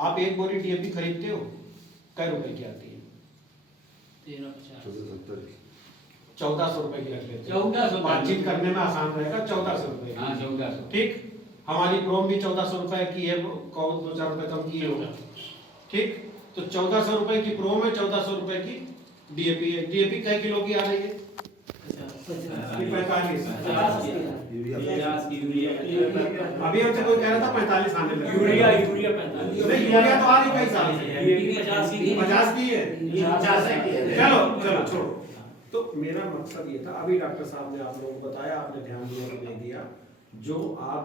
आप एक बोरी डीएपी खरीदते हो, कै रुपए की आती है? 1400 रुपए की रख लेते हैं। 1400 बातचीत करने में आसान रहेगा। 1400 रुपए। हाँ 1400। ठीक, हमारी प्रोम भी 1400 रुपए की है, 2-4 रुपए कम की है। ठीक, तो 1400 रुपए की प्रोम है, 1400 रुपए की डीएपी है। डीएपी कै किलो की आ रही है? 45। अभी हमसे कोई कह रहा था 45 आने लगा। यूरिया 45। नहीं, यूरिया तो आ रही कई साल से। 50 की है। चलो छोड़ो। तो मेरा मकसद ये था, अभी डॉक्टर साहब ने आप लोगों को बताया, आपने ध्यान दिया कि नहीं दिया, जो आप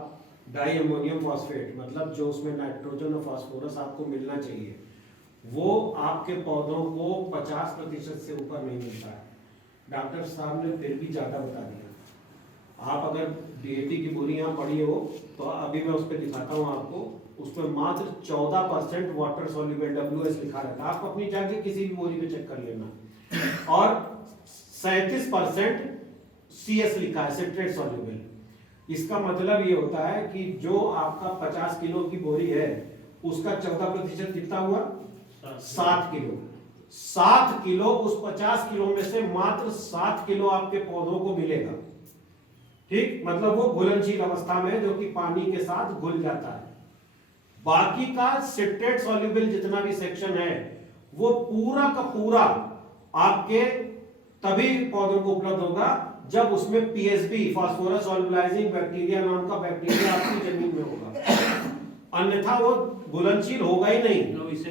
डाई अमोनियम फॉस्फेट, मतलब जो उसमें नाइट्रोजन और फास्फोरस आपको मिलना चाहिए, वो आपके पौधों को 50% से ऊपर नहीं मिलता है। डॉक्टर साहब ने फिर भी ज्यादा बता दिया। आप अगर डीएपी की बोरी यहाँ पड़ी हो तो अभी मैं उस पर दिखाता हूँ आपको, उस पर मात्र 14% वाटर सॉल्युबल WS लिखा रहता है। आप अपनी जाके किसी भी बोरी पे चेक कर लेना। और 37% CS लिखा है, सिट्रेट सॉल्युबल। इसका मतलब ये होता है कि जो आपका 50 किलो की बोरी है उसका 14% कितना हुआ? 7 किलो। 7 किलो उस 50 किलो में से मात्र 7 किलो आपके पौधों को मिलेगा। ठीक, मतलब वो घुलनशील अवस्था में, जो कि पानी के साथ घुल जाता है। बाकी का सिट्रेट सॉल्युबल जितना भी सेक्शन है वो पूरा का पूरा आपके तभी पौधों को उपलब्ध होगा जब उसमें PSB, फास्फोरस सॉल्युबलाइजिंग बैक्टीरिया नाम का बैक्टीरिया आपकी जमीन में होगा। अन्यथा वो घुलनशील होगा ही नहीं,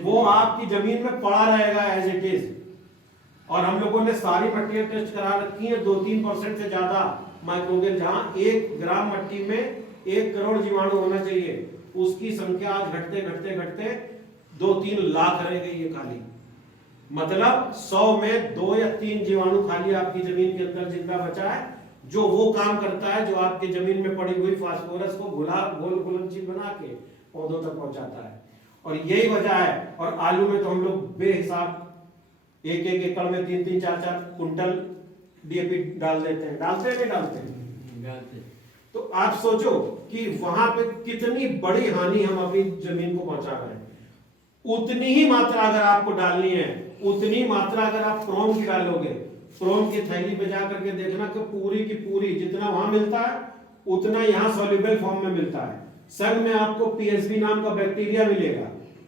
वो आपकी जमीन में पड़ा रहेगा एज इट इज। और हम लोगों ने सारी मट्टियां टेस्ट करा रखी है, 2-3% से ज्यादा माइक्रोबियल, जहां 1 ग्राम मट्टी में 1 करोड़ जीवाणु होना चाहिए, उसकी संख्या आज घटते घटते घटते 2-3 लाख रह गई है खाली। मतलब 100 में 2 या 3 जीवाणु खाली आपकी जमीन के अंदर जिंदा बचा है, जो वो काम करता है जो आपकी जमीन में पड़ी हुई फास्फोरस को घुलनशील बना के पौधों तक पहुंचाता है। और यही वजह है। और आलू में तो हम लोग बेहिसाब 1-1 एकड़ में 3-3, 4-4 कुंटल डीएपी डाल देते हैं। डालते हैं नहीं डालते? तो आप सोचो कि वहां पे कितनी बड़ी हानि हम अपनी जमीन को पहुंचा रहे हैं। उतनी ही मात्रा अगर आपको डालनी है, उतनी मात्रा अगर आप प्रोम की डालोगे, प्रोम की थैली पे जाकर के देखना कि पूरी की पूरी जितना वहां मिलता है उतना यहां सॉल्युबल फॉर्म में मिलता है। संग में आपको PSB नाम का बैक्टीरिया मिलेगा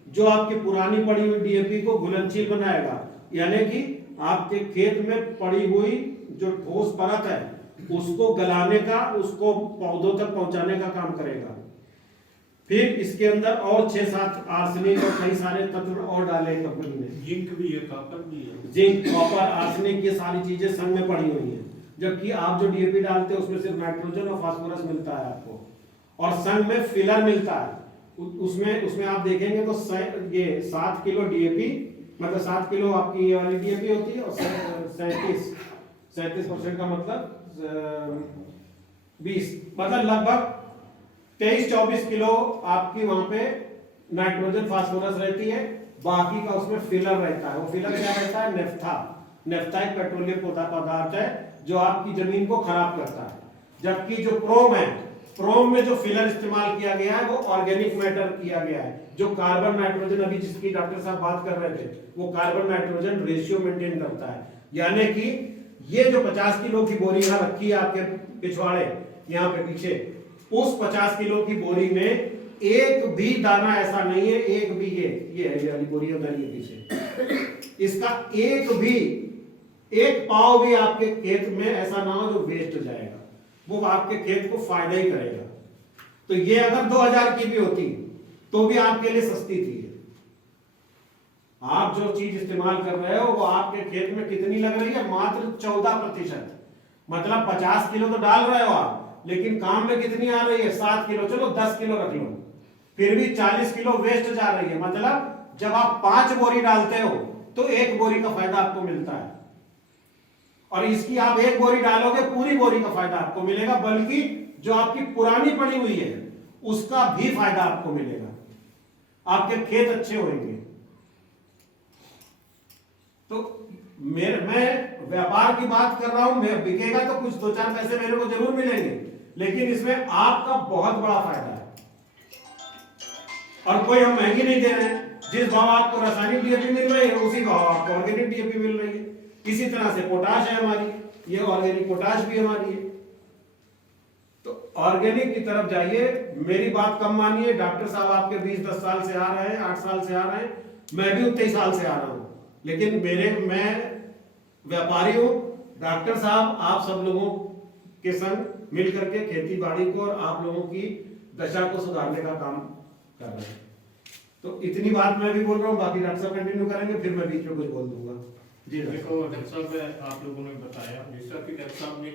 जो आपकी पुरानी पड़ी हुई डीएपी को घुलनशील बनाएगा, यानी कि आपके खेत में पड़ी हुई जो ठोस परत है उसको गलाने का, उसको पौधों तक पहुंचाने का काम करेगा। फिर इसके अंदर और 6-7 आर्सेनिक और कई सारे तत्व और डाले कंपनी ने। जिंक भी है, कॉपर भी है। जिंक, कॉपर, आर्सेनिक, ये सारी चीजें संग में पड़ी हुई हैं। जबकि आप जो डीएपी डालते हैं उसमें सिर्फ नाइट्रोजन और फास्फोरस मिलता है आपको, और संग में फिलर मिलता है। उसमें आप देखेंगे तो ये 7 किलो डीएपी, मतलब 7 किलो आपकी ये वाली डीएपी होती है, और 37% का मतलब 20, मतलब लगभग 23-24 किलो आपकी वहां पे नाइट्रोजन फास्फोरस रहती है। बाकी का उसमें फिलर रहता है। वो फिलर क्या रहता है? नेफ्था एक पेट्रोलियम पदार्थ है जो आपकी जमीन को खराब करता है। जबकि जो प्रोम है, प्रोम में जो फिलर इस्तेमाल किया गया है वो ऑर्गेनिक मैटर किया गया है, जो कार्बन नाइट्रोजन, अभी जिसकी डॉक्टर साहब बात कर रहे थे, वो कार्बन नाइट्रोजन रेशियो मेंटेन करता है। यानी कि ये जो 50 किलो की बोरी यहाँ रखी है आपके पिछवाड़े यहाँ पे पीछे, उस 50 किलो की बोरी में एक भी दाना ऐसा नहीं है, एक भी ये है, ये वाली बोरी उधर ये पीछे, इसका एक पाव भी आपके खेत में ऐसा ना हो जो वेस्ट हो जाएगा, वो आपके खेत को फायदा ही करेगा। तो ये अगर 2000 की भी होती तो भी आपके लिए सस्ती थी। आप जो चीज इस्तेमाल कर रहे हो वो आपके खेत में कितनी लग रही है? मात्र 14%। मतलब 50 किलो तो डाल रहे हो आप, लेकिन काम में कितनी आ रही है? 7 किलो। चलो 10 किलो रख लो, फिर भी 40 किलो वेस्ट जा रही है। मतलब जब आप 5 बोरी डालते हो तो 1 बोरी का फायदा आपको मिलता है, और इसकी आप 1 बोरी डालोगे पूरी बोरी का फायदा आपको मिलेगा, बल्कि जो आपकी पुरानी पड़ी हुई है उसका भी फायदा आपको मिलेगा। आपके खेत अच्छे होंगे। तो मैं व्यापार की बात कर रहा हूं, मैं बिकेगा तो कुछ 2-4 पैसे मेरे को जरूर मिलेंगे, लेकिन इसमें आपका बहुत बड़ा फायदा है। और कोई हम महंगी नहीं दे रहे हैं। जिस भाव आपको रासायनिक डीएपी मिल रही है उसी भाव आपको ऑर्गेनिक डीएपी मिल रही है। इसी तरह से पोटाश है हमारी, ये ऑर्गेनिक पोटाश भी हमारी है। तो ऑर्गेनिक की तरफ जाइए, मेरी बात कम मानिए। डॉक्टर साहब आपके 20-10 साल से आ रहे हैं, 8 साल से आ रहे हैं, मैं भी उतने ही साल से आ रहा हूं, लेकिन मैं व्यापारी हूं। डॉक्टर साहब आप सब लोगों के संग मिल करके खेती बाड़ी को और आप लोगों की दशा को सुधारने का काम कर रहे हैं। तो इतनी बात मैं भी बोल रहा हूँ, बाकी डॉक्टर साहब कंटिन्यू करेंगे, फिर मैं बीच में कुछ बोल दूंगा। जी देखो डॉक्टर साहब, आप लोगों ने बताया जैसा कि डॉक्टर साहब ने